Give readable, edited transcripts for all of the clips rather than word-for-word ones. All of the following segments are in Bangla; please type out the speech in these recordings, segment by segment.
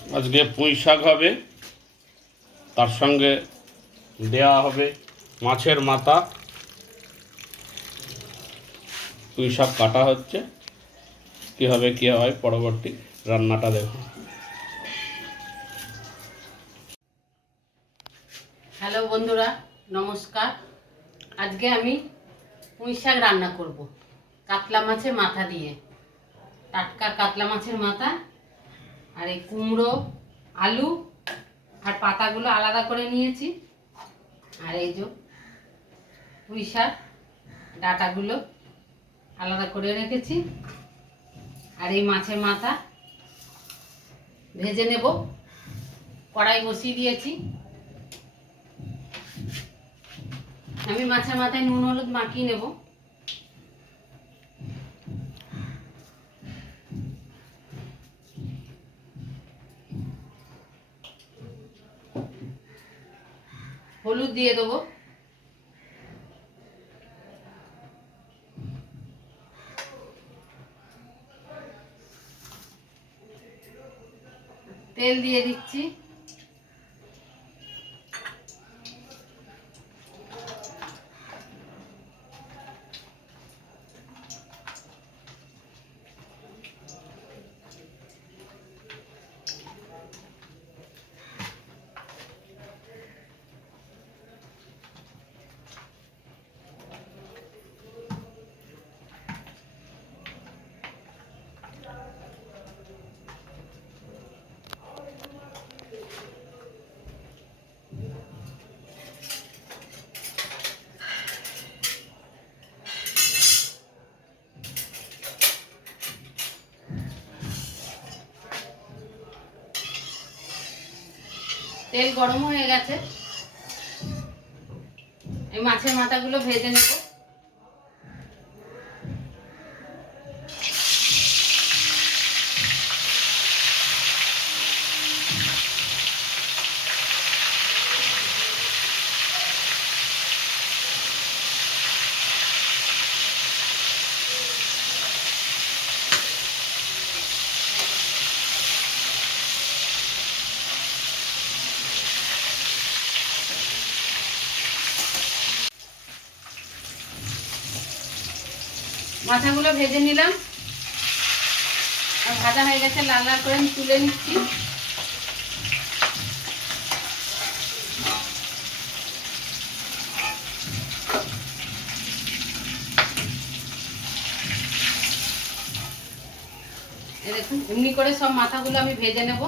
আজকে পুঁই শাক হবে, তার সঙ্গে দেয়া হবে মাছের মাথা। পুঁই শাক কাটা হচ্ছে, কীভাবে কী হয় পরবর্তী রান্নাটা দেখুন। হ্যালো বন্ধুরা, নমস্কার। আজকে আমি পুঁই শাক রান্না করব কাতলা মাছের মাথা দিয়ে। টাটকা কাতলা মাছের মাথা আর এই কুমড়ো, আলু আর পাতাগুলো আলাদা করে নিয়েছি, আর এই যে পুঁই শাক ডাঁটাগুলো আলাদা করে রেখেছি, আর এই মাছের মাথা ভেজে নেব। কড়াই বসিয়ে দিয়েছি। আমি মাছের মাথায় নুন হলুদ মাখিয়ে নেব। হলুদ দিয়ে দেবো, তেল দিয়ে দিচ্ছি, তেল গরম হয়ে গেছে। এই মাছের মাথাগুলো ভেজে নেব। মাথাগুলো ভেজে নিলাম, আর ভাজা হয়ে গেছে, লাল লাল করে আমি তুলে নিচ্ছি। দেখুন, এমনি করে সব মাথাগুলো আমি ভেজে নেব।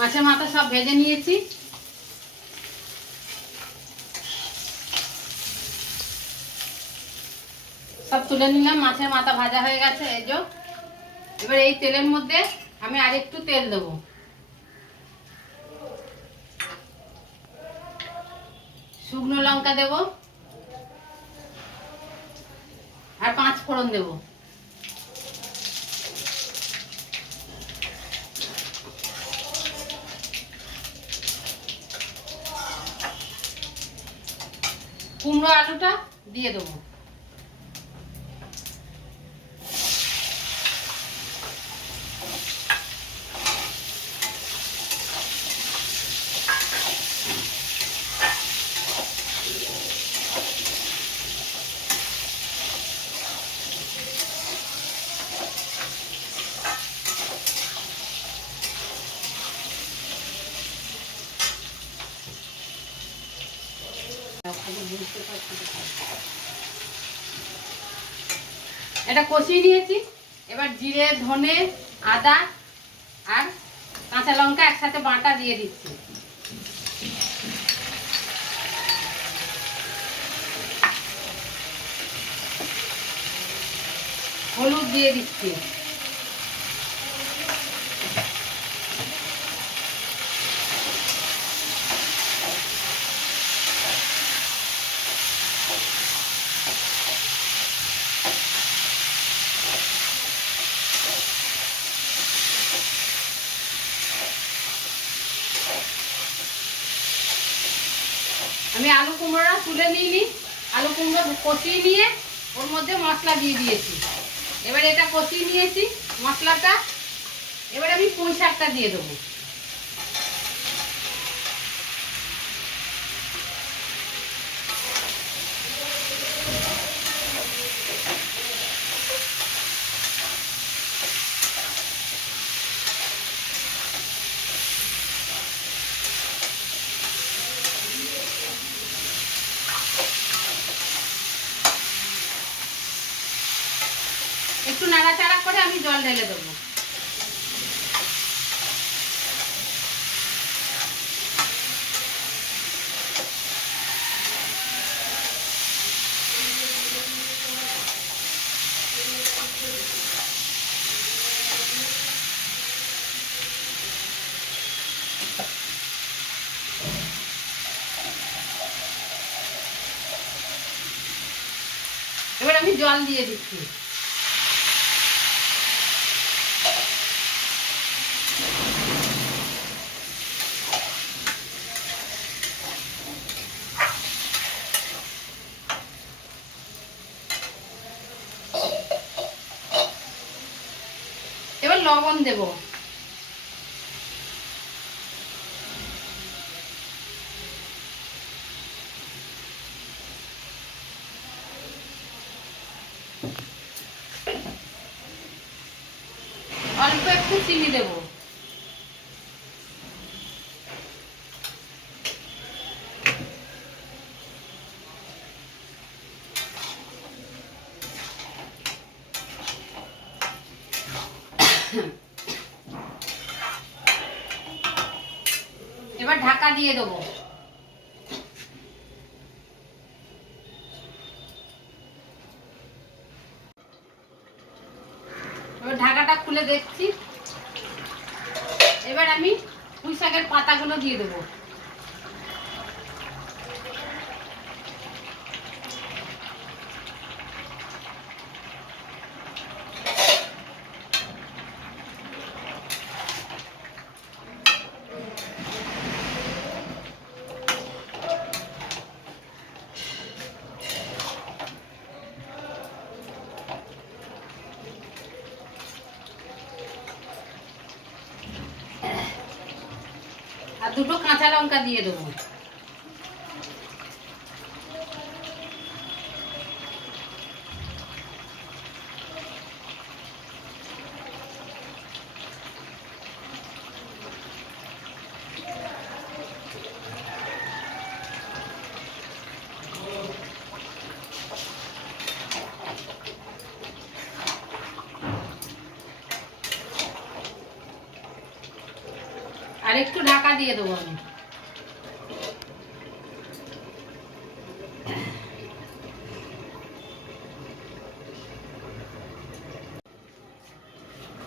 মাছের মাথা সব ভেজে নিয়েছি। সব তুলে নিলাম, মাছের মাথা ভাজা হয়ে গেছে। এই যে এবার এই তেলের মধ্যে আমি আরেকটু তেল দেবো, শুকনো লঙ্কা দেব, আর 5 ফোড়ন দেব। কুমড়ো আলুটা দিয়ে দেবো। এটা কষিয়ে নিয়েছি। এবার জিরে, ধনে, আদা আর কাঁচা লঙ্কা একসাথে বাটা দিয়ে দিচ্ছি। হলুদ দিয়ে দিচ্ছি। আমি আলু কুমড়োটা তুলে নিইনি, আলু কুমড়ো কষিয়ে নিয়ে ওর মধ্যে মশলা দিয়ে দিয়েছি। এবার এটা কষিয়ে নিয়েছি মশলাটা, এবার আমি পুঁই শাকটা দিয়ে দেবো। একটু নাড়াচাড়া করে আমি জল ঢেলে দেবো। এবার আমি জল দিয়ে দিচ্ছি। এবার লবণ দেব। অল্প একটু চিনি দেব। এবার ঢাকা দিয়ে দেবো। এবার ঢাকাটা খুলে দেখছি। এবার আমি পুঁই শাকের পাতাগুলো দিয়ে দেবো। আর দুটো কাঁচা লঙ্কা দিয়ে দেবো। আর একটু ঢাকা দিয়ে দেবো আমি।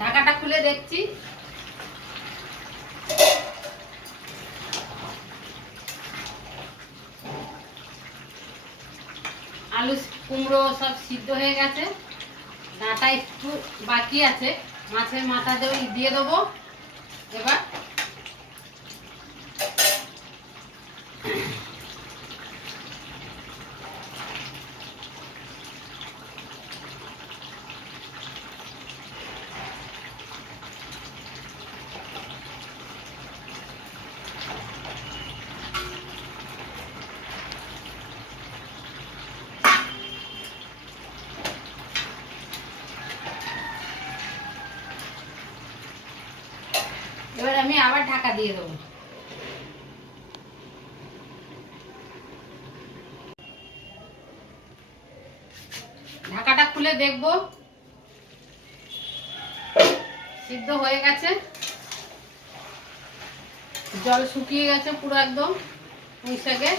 ঢাকাটা খুলে দেখছি। আলু কুমড়ো সব সিদ্ধ হয়ে গেছে, ডাঁটা একটু বাকি আছে, মাছের মাথা দিয়ে দেবো। এবার আমি আবার ঢাকা দিয়ে দেবো। ঢাকাটা খুলে দেখবো, সিদ্ধ হয়ে গেছে, জল শুকিয়ে গেছে পুরো একদম পুঁই শাকে।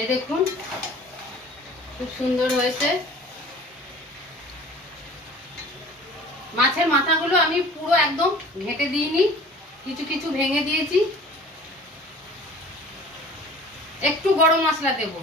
এই দেখুন খুব সুন্দর হয়েছে। মাছের মাথাগুলো আমি পুরো একদম ঘেঁটে দিইনি, কিছু কিছু ভেঙে দিয়েছি। একটু গরম মশলা দেব।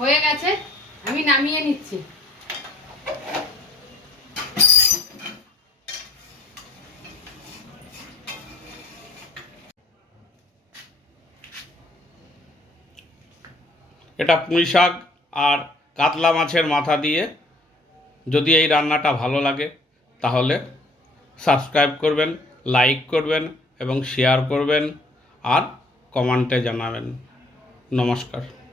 হয়ে গেছে, আমি নামিয়ে নিচ্ছি। এটা পুঁই শাক আর কাতলা মাছের মাথা দিয়ে। যদি এই রান্নাটা ভালো লাগে তাহলে সাবস্ক্রাইব করবেন, লাইক করবেন এবং শেয়ার করবেন আর কমেন্টে জানাবেন। নমস্কার।